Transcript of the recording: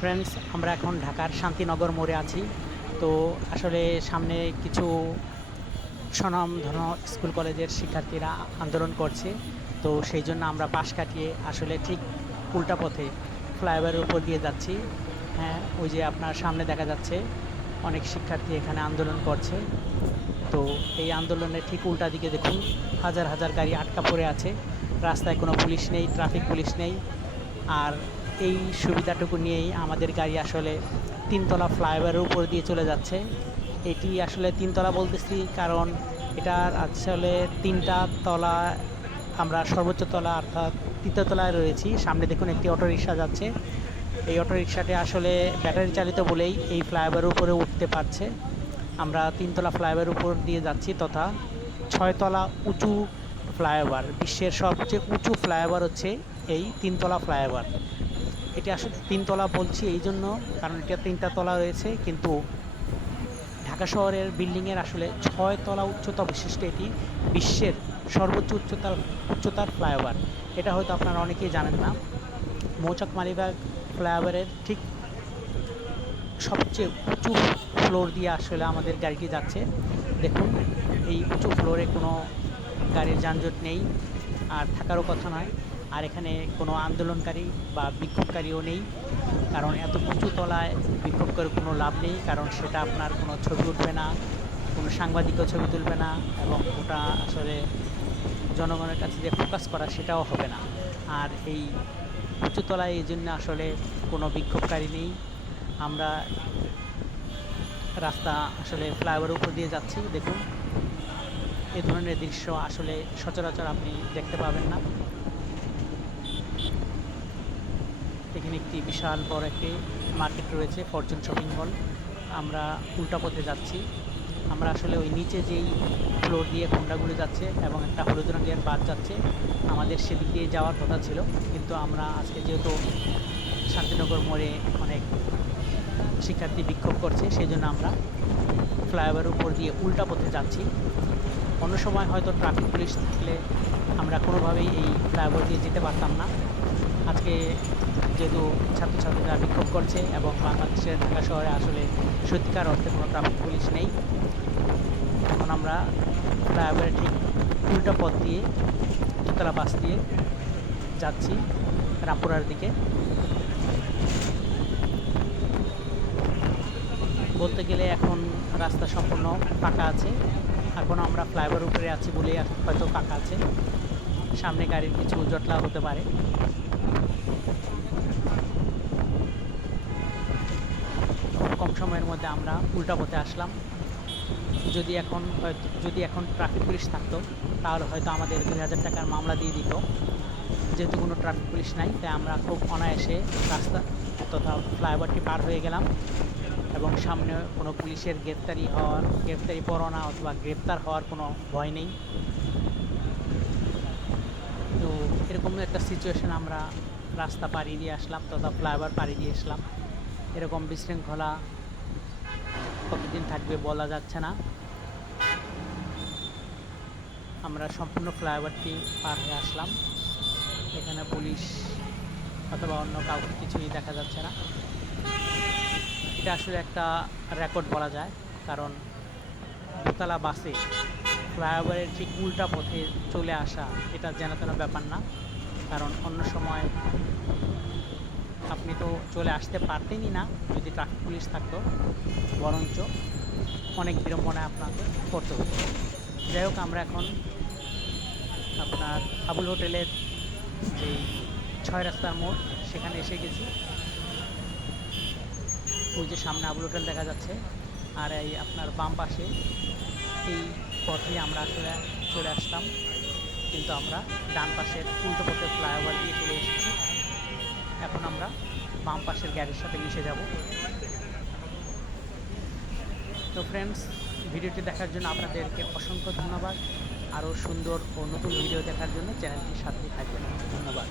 Friends আমরা এখন ঢাকার শান্তিনগর মোড়ে আছি। তো আসলে সামনে কিছু স্বনামধন্য স্কুল কলেজের শিক্ষার্থীরা আন্দোলন করছে। তো সেই জন্য আমরা পাশ কাটিয়ে আসলে ঠিক উল্টা পথে ফ্লাইওভারের উপর দিয়ে যাচ্ছি। হ্যাঁ ওই যে আপনার সামনে দেখা যাচ্ছে, অনেক শিক্ষার্থী এখানে আন্দোলন করছে। তো এই আন্দোলনের ঠিক উল্টা দিকে দেখুন, হাজার হাজার গাড়ি আটকা পড়ে আছে। রাস্তায় কোনো পুলিশ নেই, ট্রাফিক পুলিশ নেই। আর এই সুবিধাটুকু নিয়েই আমাদের গাড়ি আসলে তিনতলা ফ্লাইওভারের উপর দিয়ে চলে যাচ্ছে। এটি আসলে তিনতলা বলতেছি কারণ এটার আসলে তিনটা তলা আমরা সর্বোচ্চ তলা অর্থাৎ তৃতীয় তলায় রয়েছি। সামনে দেখুন একটি অটোরিকশা যাচ্ছে। এই অটোরিকশাটি আসলে ব্যাটারি চালিত বলেই এই ফ্লাইওভারের উপরে উঠতে পারছে। আমরা তিনতলা ফ্লাইওভারের উপর দিয়ে যাচ্ছি তথা ছয়তলা উঁচু ফ্লাইওভার, বিশ্বের সবচেয়ে উঁচু ফ্লাইওভার হচ্ছে এই তিনতলা ফ্লাইওভার। এটি আসলে তিনতলা বলছি, এই জন্য, কারণ এটা তিনটা তলা রয়েছে, কিন্তু ঢাকা শহরের বিল্ডিংয়ের আসলে ছয় তলা উচ্চতা বিশিষ্ট এটি, বিশ্বের সর্বোচ্চ উচ্চতার উচ্চতার ফ্লাইওভার। এটা হয়তো আপনারা অনেকেই জানেন না। মৌচাক মালিবাগ ফ্লাইওভারের ঠিক সবচেয়ে উঁচু ফ্লোর দিয়ে আসলে আমাদের গাড়িটি যাচ্ছে। দেখুন, এই উঁচু ফ্লোরে কোনো গাড়ির যানজট নেই, আর থাকারও কথা নয়। আর এখানে কোনো আন্দোলনকারী বা বিক্ষোভকারীও নেই। কারণ এত উঁচু তলায় বিক্ষোভ করে কোনো লাভ নেই, কারণ সেটা আপনার কোনো ছবি উঠবে না, কোনো সাংবাদিকও ছবি তুলবে না এবং ওটা আসলে জনগণের কাছে যে ফোকাস করা সেটাও হবে না। আর এই উঁচুতলায় এই জন্য আসলে কোনো বিক্ষোভকারী নেই। আমরা রাস্তা আসলে ফ্লাইওভার উপর দিয়ে যাচ্ছি, দেখুন। এ ধরনের দৃশ্য আসলে সচরাচর আপনি দেখতে পাবেন না। এখানে একটি বিশাল বড় একটি মার্কেট রয়েছে ফরচুন শপিং মল আমরা উল্টা পথে যাচ্ছি। আমরা আসলে ওই নিচে যেই ফ্লোর দিয়ে হোন্ডাগুলো যাচ্ছে এবং একটা হলুদ রঙের বাস যাচ্ছে, আমাদের সেদিক দিয়ে যাওয়ার কথা ছিল। কিন্তু আমরা আজকে যেহেতু শান্তিনগর মোড়ে অনেক শিক্ষার্থী বিক্ষোভ করছে সেই জন্য আমরা ফ্লাইওভারের উপর দিয়ে উল্টা পথে যাচ্ছি। অন্য সময় হয়তো ট্রাফিক পুলিশ থাকলে আমরা কোনোভাবেই এই ফ্লাইওভার দিয়ে যেতে পারতাম না। আজকে যেহেতু ছাত্রছাত্রীরা বিক্ষোভ করছে এবং বাংলাদেশের ঢাকা শহরে আসলে সত্যিকার অর্থে কোনো ট্রাফিক পুলিশ নেই, এখন আমরা ফ্লাইওভারের ঠিক উল্টা পথ দিয়ে, দোতলা বাস দিয়ে যাচ্ছি রামপুরার দিকে। বলতে গেলে এখন রাস্তা সম্পূর্ণ ফাঁকা আছে, এখন আমরা ফ্লাইওভার উপরে আছি বলেই হয়তো ফাঁকা আছে, সামনে গাড়ির কিছু জটলা হতে পারে। সময়ের মধ্যে আমরা উল্টা পথে আসলাম। যদি এখন হয়তো, যদি এখন ট্রাফিক পুলিশ থাকতো, তাহলে হয়তো আমাদের দুই হাজার টাকার মামলা দিয়ে দিত। যেহেতু কোনো ট্রাফিক পুলিশ নাই, তাই আমরা খুব অনায়াসে রাস্তা তথা ফ্লাইওভারটি পার হয়ে গেলাম এবং সামনে কোনো পুলিশের গ্রেপ্তারি হওয়ার, গ্রেপ্তারি পরোয়ানা অথবা গ্রেপ্তার হওয়ার কোনো ভয় নেই। তো এরকম একটা সিচুয়েশন আমরা রাস্তা পাড়ি দিয়ে আসলাম তথা ফ্লাইওভার পাড়ি দিয়ে আসলাম। এরকম বিশৃঙ্খলা কতদিন থাকবে বলা যাচ্ছে না। আমরা সম্পূর্ণ ফ্লাইওভারটি পার হয়ে আসলাম। এখানে পুলিশ অথবা অন্য কাউকে কিছুই দেখা যাচ্ছে না। এটা আসলে একটা রেকর্ড বলা যায়, কারণ দোতলা বাসে ফ্লাইওভারের ঠিক উল্টা পথে চলে আসা এটা যেন তেন ব্যাপার না, কারণ অন্য সময় চলে আসতে পারতেনই না যদি ট্রাফিক পুলিশ থাকতো, বরঞ্চ অনেক বিড়ম্বনায় আপনাকে করতে হতো। যাই হোক, আমরা এখন আপনার আবুল হোটেলের যে ছয় রাস্তার মোড়, সেখানে এসে গেছি। ওই যে সামনে আবুল হোটেল দেখা যাচ্ছে, আর এই আপনার বাম পাশে এই পথে আমরা আসলে চলে আসতাম। কিন্তু আমরা ডান পাশের উল্টো পথে ফ্লাইওভার দিয়ে চলে এসেছি। এখন আমরা বাম পাশের গাড়ির সাথে মিশে যাব। তো ফ্রেন্ডস ভিডিওটি দেখার জন্য আপনাদেরকে অসংখ্য ধন্যবাদ। আরও সুন্দর ও নতুন ভিডিও দেখার জন্য চ্যানেলটির সাথে থাকবেন। ধন্যবাদ।